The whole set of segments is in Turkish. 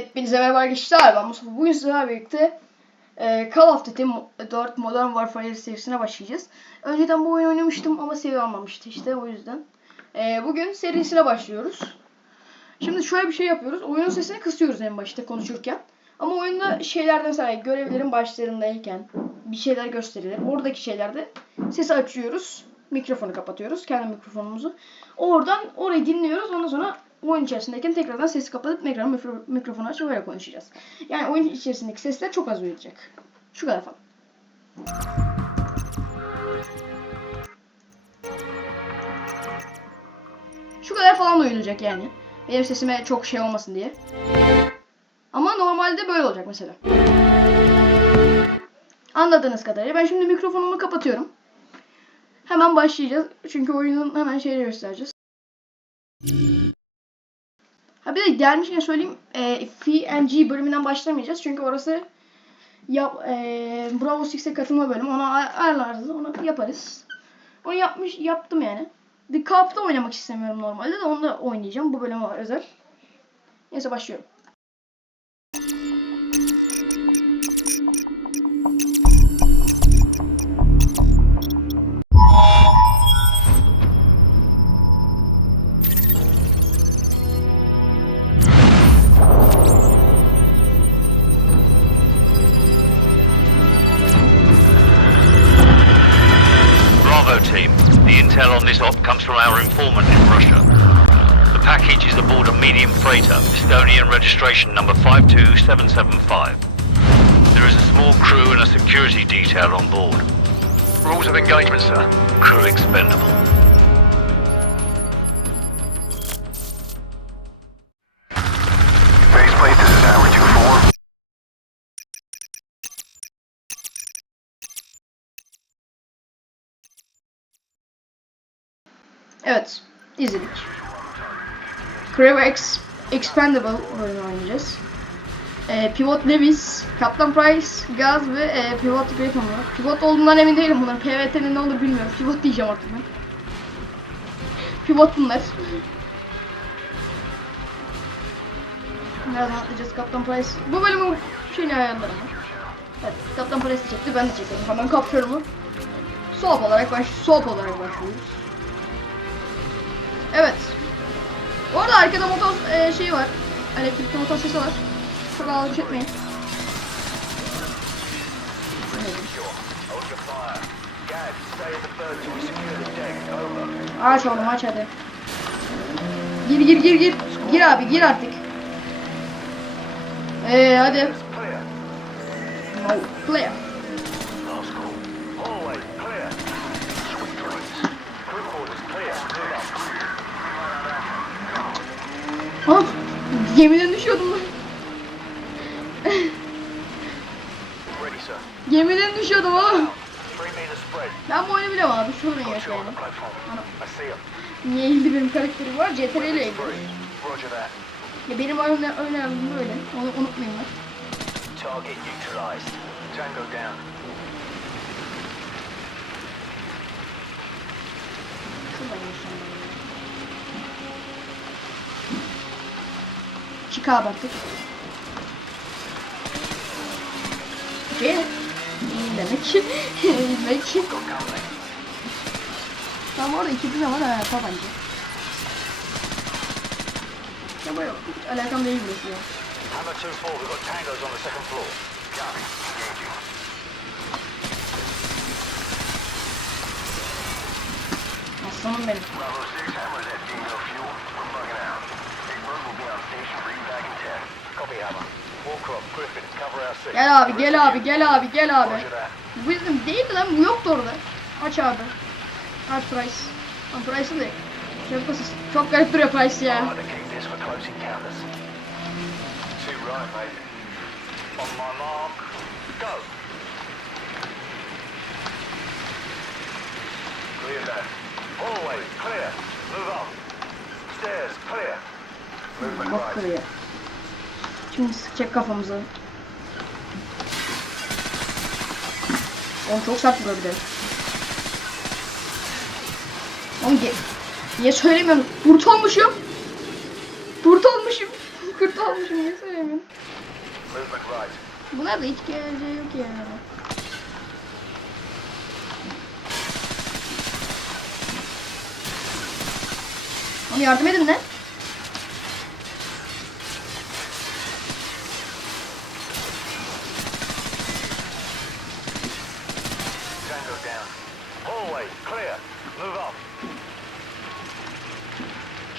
Hepinize merhaba arkadaşlar. Ben Mustafa. Bugün sizlerle birlikte e, Call of Duty Mo- 4 Modern Warfare serisine başlayacağız. Önceden bu oyunu oynamıştım ama seviye almamıştı işte o yüzden. E, bugün serisine başlıyoruz. Şimdi şöyle bir şey yapıyoruz. Oyunun sesini kısıyoruz en başta konuşurken. Ama oyunda şeylerde mesela görevlerin başlarındayken bir şeyler gösterilir. Oradaki şeylerde sesi açıyoruz. Mikrofonu kapatıyoruz. Kendi mikrofonumuzu. Oradan orayı dinliyoruz. Ondan sonra oyun içerisindeyken tekrardan sesi kapatıp tekrar mikro- mikrofonu açıp öyle konuşacağız. Yani oyun içerisindeki sesler çok az duyulacak. Şu kadar falan. Şu kadar falan duyulacak yani. Benim sesime çok şey olmasın diye. Ama normalde böyle olacak mesela. Anladığınız kadarıyla. Ben şimdi mikrofonumu kapatıyorum. Hemen başlayacağız. Çünkü oyunun hemen şeyleri göstereceğiz. Ha bir de gelmişken söyleyeyim. E, FNG bölümünden başlamayacağız. Çünkü orası yap, e, Bravo Six'e katılma bölümü. Ona ay- ayarlarız. Onu yaparız. Onu yapmış yaptım yani. The Cup'ta oynamak istemiyorum normalde de onu da oynayacağım. Bu bölüme özel. Neyse başlıyorum. The package aboard a medium freighter, Estonian registration number 52775. There is a small crew and a security detail on board. Rules of engagement, sir. Crew expendable. Faceplate, this is Howard 2-4. Evet. izledik. Crave X Expendable bölümü oynayacağız. Ee, Pivot Lewis, Captain Price, Gaz ve e, Pivot Grayson var. Pivot olduğundan emin değilim bunların. PVT'nin ne olur bilmiyorum. Pivot diyeceğim artık ben. Pivot bunlar. Nereden atlayacağız Captain Price? Bu bölümün şeyini ayarlarım. Evet, Captain Price çekti, ben de çekelim. Hemen kapşonumu. Soğuk olarak baş, soğuk olarak başlıyoruz. Evet. Bu arada arkada motor e, şeyi var. Elektrikli motor sesi var. Çok alış etmeyin. Aç oğlum aç hadi. Gir gir gir gir. Gir abi gir artık. Eee hadi. Player. Last call. Hallway, clear. Sweet dreams. Crew quarters clear. Move up. Ah, gemiden düşüyordum lan. Gemiden düşüyordum oğlum. Ben bu oyunu biliyorum abi. Sorun yok yani. Niye ilgili benim karakteri var? CTRL ile ilgili. Ya benim oyun önemli böyle. Onu unutmayın bak. Target neutralized. Tango down. Şuradan geçeceğim ben. Çık abi artık. Şey, iyi demek. İyi demek. Company. Tam orada iki bin ama da tabanca. Ya böyle hiç alakam değil burası ya. Hammer 2-4, we've got tangos on the second floor. Copy. Engaging. Aslanım benim. Bravo 6, Hammer is at Dingo fuel. Gel abi gel abi gel abi gel abi. Bu bizim değildi lan bu yoktu orada. Aç abi. Aç Price. Lan Price'ı değil. Çok basit. Çok garip duruyor Price ya. Clear that. Hallway, clear. Move on. Stairs, clear. Bak kırıyor. Şimdi sıkacak kafamıza. Oğlum çok sert vuruyor bir de. Oğlum ge- niye söylemiyorsun? Kurt olmuşum. Kurt olmuşum. Kırt almışım niye right. Buna da hiç geleceği yok yani. Oğlum yardım edin lan. Tango down. Hallway, clear. Move up.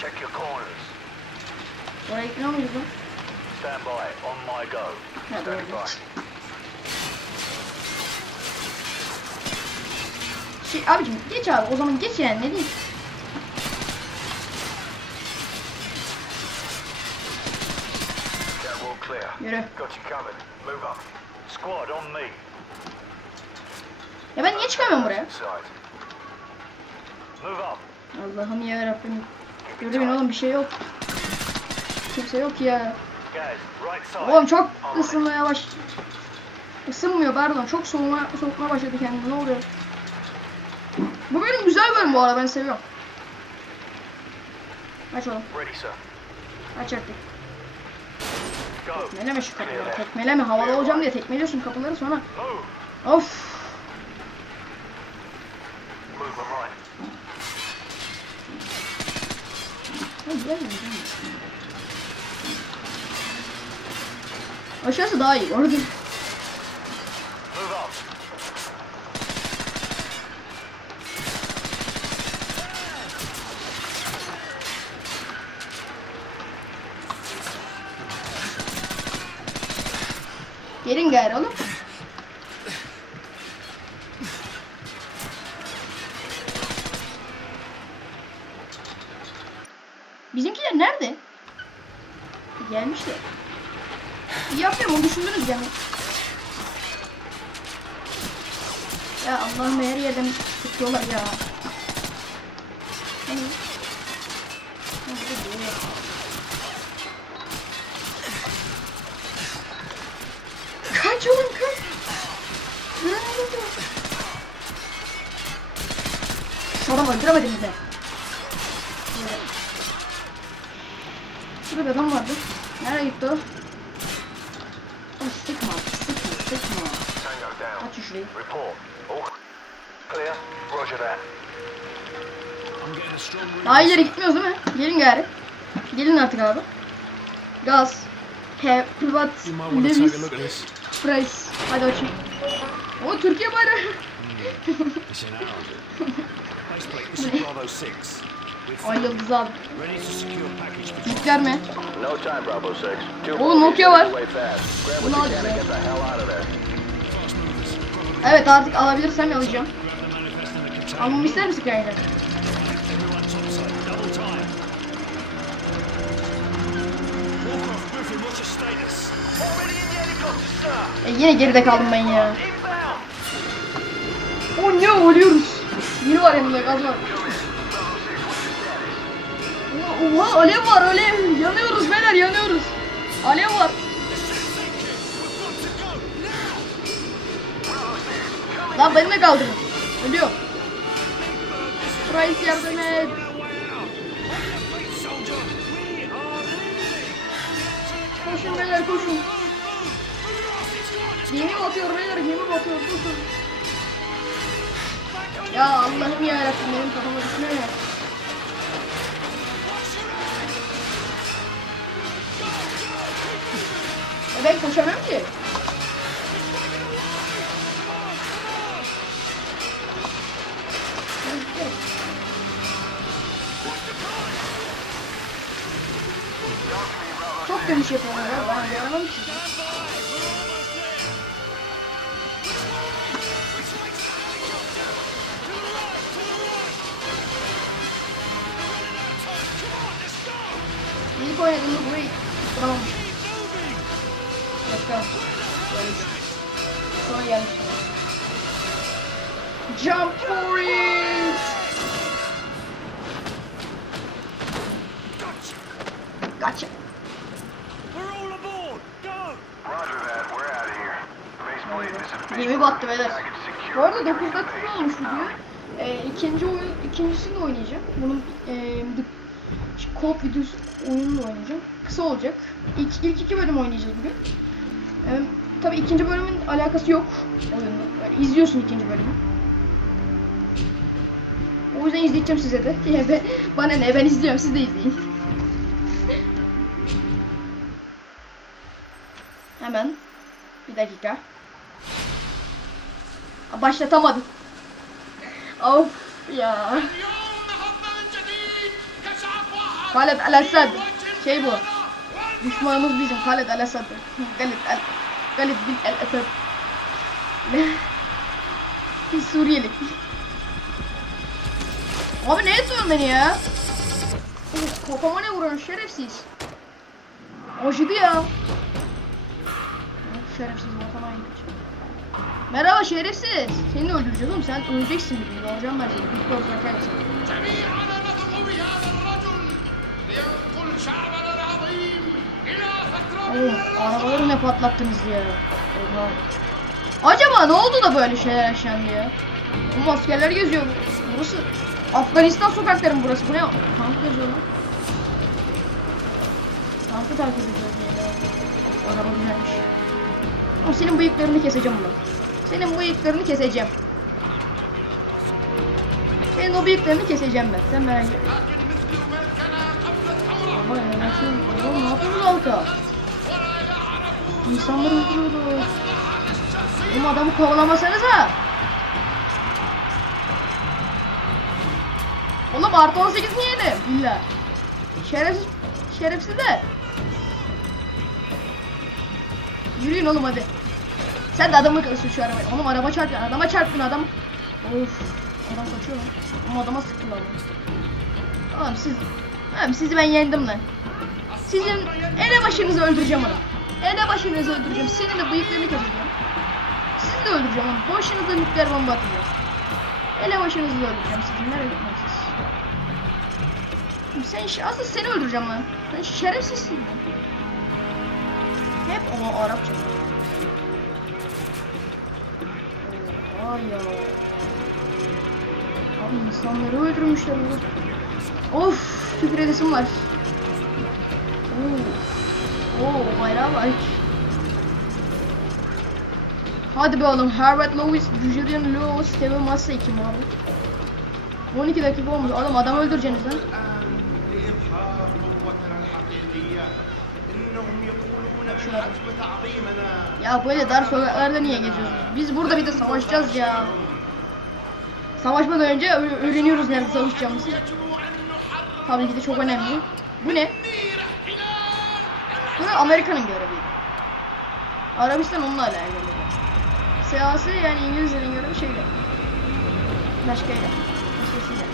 Check your corners. Muyuz lan? Stand by. On my go. Standing by. Şey abicim geç abi o zaman geç yani ne diyeyim. Yürü. Got you covered. Move up. Squad on me. Ya ben niye çıkamıyorum buraya? Allah'ım ya Rabbim. Gördün oğlum bir şey yok. Kimse yok ya. Oğlum çok ısınmaya baş... Isınmıyor pardon. Çok soğuma, soğutmaya başladı kendini. Ne oluyor? Bu bölüm güzel bölüm bu arada. Ben seviyorum. Aç oğlum. Aç artık. Tekmeleme şu kapıları. Tekmeleme. Havalı olacağım diye tekmeliyorsun kapıları sonra. Of. Right. Ay, güzel mi? Güzel mi? Aşağısı daha iyi. Orada gelin gayrı oğlum. Kaç oğlum kaç. Şu adamı öldüremediniz de. Böyle. Şurada bir adam vardı. Nereye gitti o? Oğlum sıkma, sıkma, sıkma. Aç şurayı. Report. All clear. Roger that. Daha ileri gitmiyoruz değil mi? Gelin gari. Gelin artık abi. Gaz. He, privat, Lewis. Price. Hadi açayım. O Türkiye bayrağı. It's in Arab. Faceplate, this is Bravo 6. We're Ay yıldız abi. ready to secure package for Yük verme. No time, Bravo 6. Two Oğlum Nokia var. Bunu. Proper Evet artık alabilirsem alacağım. Almamı ister misin kanka? Everyone topside, double. E, yine geride kaldım ben ya. O ne ölüyoruz. Biri var yanımda gaz var. Oha alev var alev. Yanıyoruz beyler yanıyoruz. Alev var. Lan beni de kaldırın. Ölüyor. Price yardım et. Koşun beyler koşun. Gemi batıyor beyler gemi batıyor koşun. Ya Allah'ım ya Rabbim benim kafama düşme ya. E ben koşamam ki. Dönüş yapıyorlar ya ben yaramam ki. İlk oynadığımda burayı tutturamamışım. Başka. Böyle. Sonra gelmiştim. Jump for it! Gotcha. Gemi battı beyler. Bu arada 9 dakika olmuş video. Ee, ikinci oyun, ikincisini de oynayacağım. Bunun e, co-op videosu oyununu oynayacağım. Kısa olacak. İlk, ilk iki bölüm oynayacağız bugün. Ee, tabii ikinci bölümün alakası yok oyunla. Yani izliyorsun ikinci bölümü. O yüzden izleyeceğim size de. Ya ben, bana ne ben izliyorum siz de izleyin. Hemen. Bir dakika. Başlatamadım. Of ya. Halid Al Asad. Şey bu. Düşmanımız bizim Halid Al Asad. Halid Al Halid bin Al Asad. Biz Suriyeli. Abi ne yapıyorsun beni ya? Kafama ne vuruyorsun şerefsiz. Acıdı ya. Şerefsiz haini kaçıyor. Merhaba şerefsiz. Seni öldüreceğim oğlum. Sen öleceksin bir gün. Alacağım ben seni. Bir kol zaten Oh, arabaları ne patlattınız ya. Oha. Acaba ne oldu da böyle şeyler yaşandı ya? Bu maskeler geziyor. Burası Afganistan sokakları mı burası? Bu ne? Tank geziyor lan. Tankı takip ediyoruz. Araba güzelmiş. Ama senin bıyıklarını keseceğim lan. Senin bıyıklarını keseceğim. Senin o bıyıklarını keseceğim ben. Sen merak etme. Ama yanaşın. Oğlum ne yapıyorsunuz halka? İnsanları öldürüyordu. Oğlum adamı kovalamasanıza. Oğlum artı 18 niye yedim? İlla. Şerefsiz, şerefsizler. Yürüyün oğlum hadi. Sen de adamı kırıyorsun şu arabayı. Oğlum araba çarptın. Adama çarptın adam. Of. Adam kaçıyor lan. Ama adama sıktılar. lan. Oğlum siz... Oğlum sizi ben yendim lan. Sizin elebaşınızı öldüreceğim onu. Elebaşınızı öldüreceğim. Senin de bıyıklarını keseceğim. Sizi de öldüreceğim onu. Başınıza nükleer bomba atacağım. Elebaşınızı da öldüreceğim sizin. Siz. Oğlum Sen asıl seni öldüreceğim lan. Sen şerefsizsin lan. Hep o Arapça. Vay ya. Abi insanları öldürmüşler burada. Of küfür edesim var. Oo. Oo bayrağa bak. Hadi be oğlum Herbert Lewis, Julian Lewis, Steven Massa kim abi? 12 dakika olmuş. Oğlum adam öldüreceksiniz lan. Ya böyle dar sokaklarda niye geziyoruz? Biz burada bir de savaşacağız ya. Savaşmadan önce öğreniyoruz nerede savaşacağımızı. Tabii ki de çok önemli. Bu ne? Bu Amerika'nın görevi. Arabistan onunla alakalı. Siyasi yani İngilizlerin görevi şeyle. Başkayla. Başkasıyla.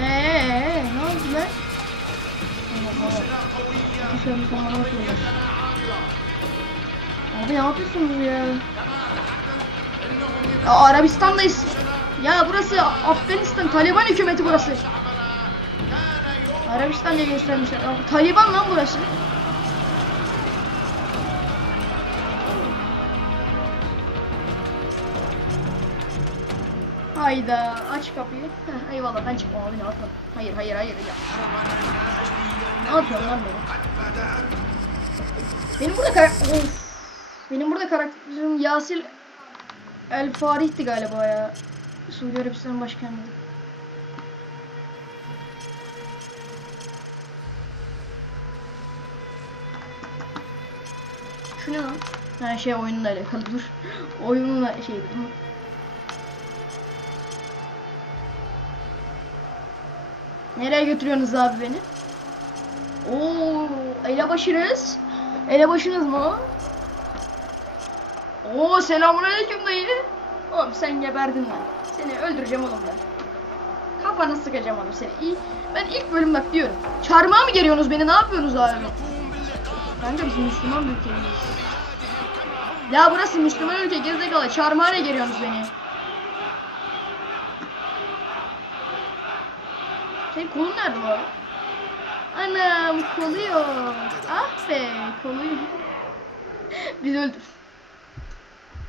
Eee ne oldu lan? Dışarı Müslümanlara bakıyorlar. Abi ne yapıyorsunuz ya? Ya Arabistan'dayız. Ya burası Afganistan, Taliban hükümeti burası. Arabistan diye göstermişler. Taliban lan burası. Hayda aç kapıyı. Heh, eyvallah ben çıkmam abi ne yapalım. Hayır hayır hayır. Ya. Ne yapıyorsun lan beni? Benim burada karak... Of. Benim burada karakterim Yasir El Farih'ti galiba ya. Suudi Arabistan başkanı. Şu ne lan? Ha şey oyunla alakalı dur. Oyunla şey dedim. Nereye götürüyorsunuz abi beni? Oo, elebaşınız. Elebaşınız mı? Oo, selamünaleyküm dayı. Oğlum sen geberdin lan. Seni öldüreceğim oğlum ben. Kafana sıkacağım oğlum seni. Ben ilk bölüm bak diyorum. Çarmıha mı geliyorsunuz beni? Ne yapıyorsunuz abi? Kanka biz Müslüman bir ülkeyiz. Ya burası Müslüman ülke gerizekalı. Çarmıha ne geliyorsunuz beni? Senin kolun nerede bu? Anam kolu yok. Ah be kolu. Biz öldür.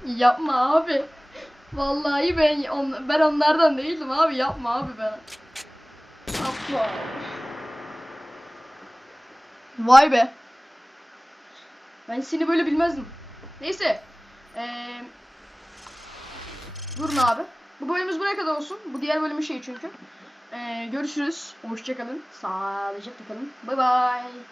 Yapma abi. Vallahi ben on, ben onlardan değildim abi yapma abi ben. Yapma. Vay be. Ben seni böyle bilmezdim. Neyse. Ee, durun abi. Bu bölümümüz buraya kadar olsun. Bu diğer bölümün şeyi çünkü. Ee, görüşürüz. Hoşçakalın. Sağlıcakla kalın. Bay bay.